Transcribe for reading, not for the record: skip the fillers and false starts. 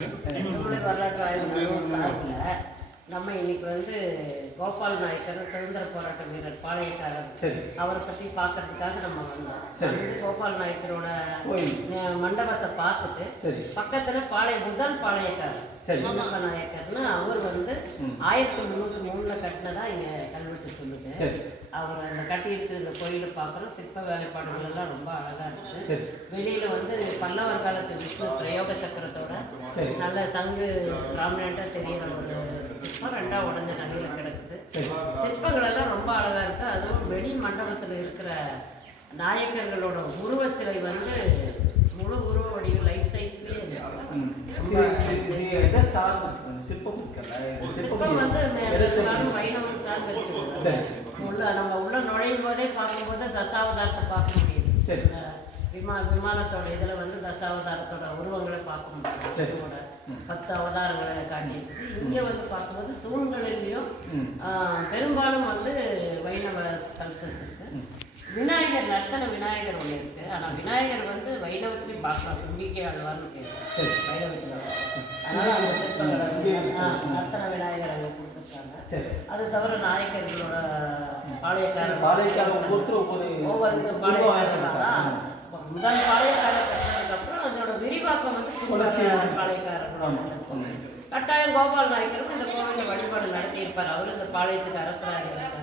தமிழ் வரலாற்று ஆய்வு சார்பில் நம்ம இன்னைக்கு வந்து கோபால் நாயக்கர் சுதந்திர போராட்ட வீரர் பாளையக்காரர் அவரை பற்றி பார்க்கறதுக்காக நம்ம வந்தோம். வந்து கோபால் நாயக்கரோட மண்டபத்தை பார்த்துட்டு பக்கத்தில் முதல் பாளையக்காரர் சுதந்திர நாயக்கர்னு அவர் வந்து 1303 கட்டினதா இங்கே கல்வெட்டு சொல்லுது. அவர் அந்த கட்டியிருக்கிற இந்த கோயிலை பார்க்குறோம். சிற்ப வேலைப்பாடுகள் எல்லாம் ரொம்ப அழகாக இருக்குது. வெளியில் வந்து பல்லவர் காலத்து விஷ்ணு பிரயோக சக்கரத்தோட நல்ல சங்கு ராமநாட்டாக தெரிகிற ஒரு சிற்பம் ரெண்டாக உடஞ்ச நகையில் கிடக்குது. சிற்பங்கள் எல்லாம் ரொம்ப அழகாக இருக்குது. அதுவும் வெளி மண்டபத்தில் இருக்கிற நாயக்கர்களோட உருவ சிலை வந்து முழு உருவ வடிவு லைஃப் சைஸ்லேயே சிற்பம் வந்து வைணவம் சார்ந்து உள்ள நம்ம உள்ள நுழையும் போதே பார்க்கும்போது தசாவதாரத்தை பார்க்க முடியுது. விமானத்தோட இதில் வந்து தசாவதாரத்தோட உருவங்களை பார்க்க முடியும். 10 அவதாரங்களை காட்டியிருக்கு. இங்கே வந்து பார்க்கும்போது தூண்களிலையும் பெரும்பாலும் வந்து வைணவ ஸ்கல்ப்சர்ஸ் இருக்குது. விநாயகர் நர்த்தன விநாயகர் ஒன்று இருக்குது. ஆனால் விநாயகர் வந்து வைணவத்திலையும் பார்க்கலாம். தும்பிக்கை ஆழ்வார்னு கேட்குறேன் வைணவத்தில். அதனால் அந்த சிற்பங்களை நர்த்தன விநாயகர் அங்கே கொடுத்துருக்காங்க. அது தவிர நாயக்கர்களோட பாளையக்காரர் ஒவ்வொரு பாளையக்காரர்களாக முதல் பாளையக்காரர் கட்டினதுக்கப்புறம் அதோட விரிவாக்கம் வந்து பாளையக்காரர்களோட கட்டாயம் கோபால் நாயக்கரும் இந்த கோவிலில் வழிபாடு நடத்தியிருப்பார். அவர் இந்த பாளையத்துக்கு அரசராக இருக்காரு.